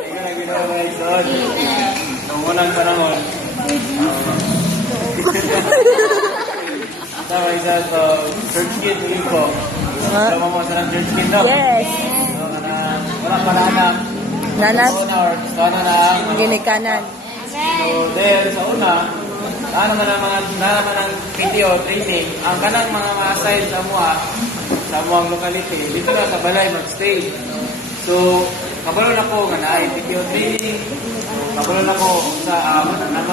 Ikaw na ginawa mga igsoon. Noong unang panahon. Tama isa sa church kid ulit ko. Tama mo sa church kid no? Yes. Wala pala anak. Nanas. Sana na ang Ginikanan. So, dahil sa una, naman ang PTO training, ang kanang mga ma-assign sa muang locality, dito na sa balay mag-stay. So, kabalon ako nga na PTO training, kabalon ako sa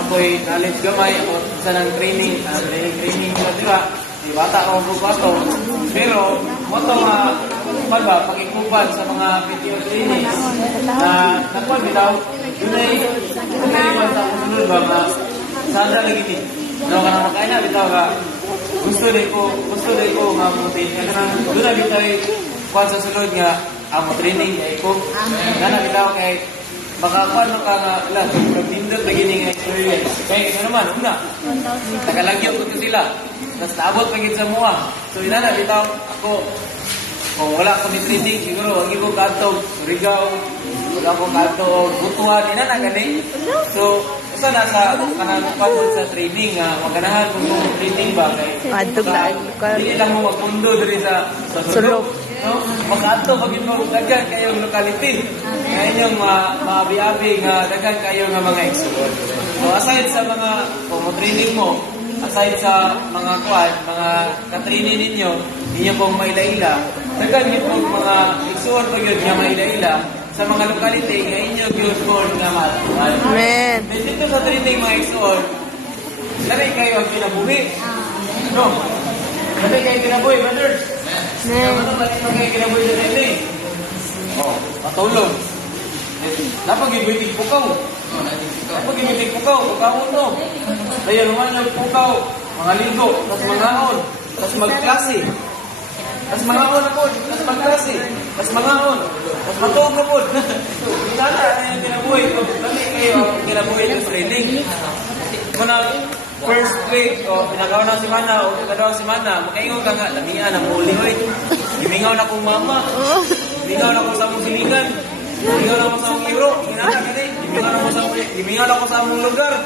ko'y knowledge gamay o sa ng training, training ko, di ba? Di bata ako bubato. Pero, mo ito pag-ikupan sa mga PTO trainings na nakuha bitaw, yun ay iwan sa kusunod ba na sana lagi ni. No, kana makain na bitaw ka. Gusto din ko mamutin. Doon na bitaw kuwan sa sunod nga amo training ay ko. Kana bitaw kay baka kuwan ka nga lang pagdindot lagi ning experience. Kay ano naman una. Tagalagyo ko sila. Tapos naabot pagit sa mua. So ina na bitaw ako kung wala kami training, siguro wag ko kadtog Rigaw, wala ko kadtog Butuhan, ina na gani. So, isa na sa kanang pagod sa training nga maganahan kung yung training ba kay Kadtog na hindi lang mo magpundo diri sa sulok. No? Magkadto pag mo daghan kayong locality. Kaya inyong maabi-abi nga daghan kayo nga mga expert. So, aside sa mga training mo, aside sa mga mga ka-training ninyo pong maila-ila, daghan yun pong mga isuon pag yun nga maila-ila sa mga locality nga inyong yun po nga matuan. Amen. Dito sa training mga isuon, laray kayo ang kinabuhi. No? Laray kayo kinabuhi, brothers. Ano ba kayo kinabuhi sa training? Matulog. Napag-ibitig pukaw. Napag-ibitig pukaw. Pagkahon no. Kaya naman yung pukaw. Mga ligo. Tapos mangaon. Tapos magklase. Tapos mangaon na po. Tapos magklase. Tapos mangaon. Tapos matuog na po. Sana yung kinabuhi ko. Dami kayo kinabuhi ng training. Muna, first week, pinagawa na si Mana, o pinagawa si Mana, makaingon ka nga, lamian ang muli, oy. Gimingaw na kong mama. Gimingaw na kong sa mong siligan. Gimingaw na ko sa mong iro. Gimingaw na ko sa mong lugar.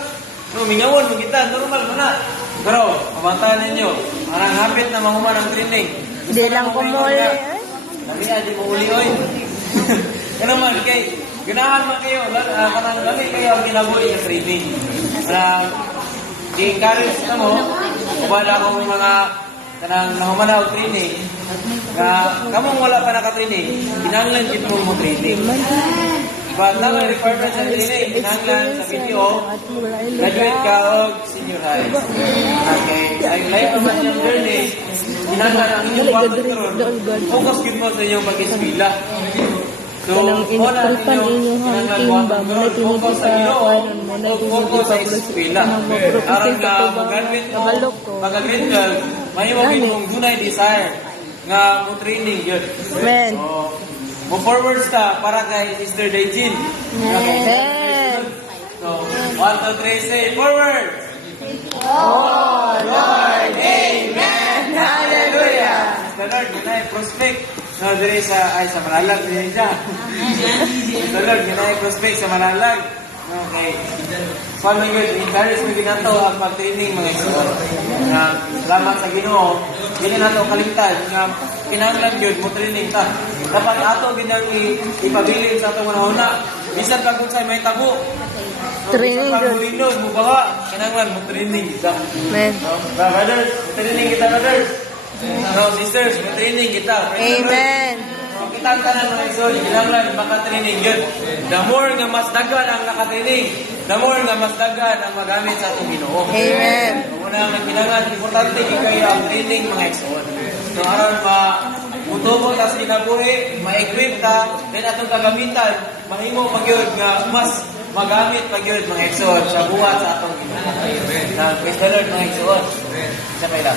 No, mingawon, magkita, normal mo na. Pero, mabantahan ninyo, parang hapit na mahuman ang training. Di lang kumuli. Lamian, di mo uli, oy. Kaya naman, ganahan man kayo, kanang lami kayo ang kinabuhi sa training. I-encourage na mo, kumala akong mga kanang nahumanaw training, na kamong wala pa naka-training, kinanglan dito mo training. But lang ang requirements sa training, kinanglan sa PTO, graduate ka o senior high. Okay, ay lahat naman yung journey, kinanglan ang inyong pagkatron, focus yun mo sa inyong mag-eskwila. So, Kanang instrukan inyong hangking ba mo na tinugi sa kuanon mo na tinugi sa eskwela. Aron ka mag-graduate mo, mag-graduate ka, may mong gunay desire nga mo training yun. Amen. So, mo forwards ka para kay Sister Dejin. Amen. So, 1, 2, 3, say forward! Oh Lord, Amen. Hallelujah. The Lord, ginay prospect. No, dire sa Malalag din siya. The Lord, ginay prospect sa Malalag. Okay. Paano yun? Encourage mo ginato ang pag-training mga isuon. Salamat sa Ginoo. Hindi nato kalimtan. Kinahanglan yun mo training ta. Dapat ato ginang ipabilin sa atong una. Bisan pag kung sa'y may tabo. Training Bisan pag yun. mulinos, mubawa. Kinahanglan mo training kita. Amen. Brothers, training kita, brothers. No, sisters, training kita. Amen. Kita ang tanan mga isol, kinahanglan maka-training yun. The more nga mas dagan ang naka-training, the more nga mas dagan ang magamit sa atong Ginoo. Amen. Una ang kinahanglan, importante kayo ang training mga isol. So aron mutubo ta sa kinabuhi, ma-equip ta, then atong kagamitan, mahimo magyud nga mas magamit magyud mga isol sa buhat sa atong Ginoo. Amen. Praise the Lord mga isol. Sa pala.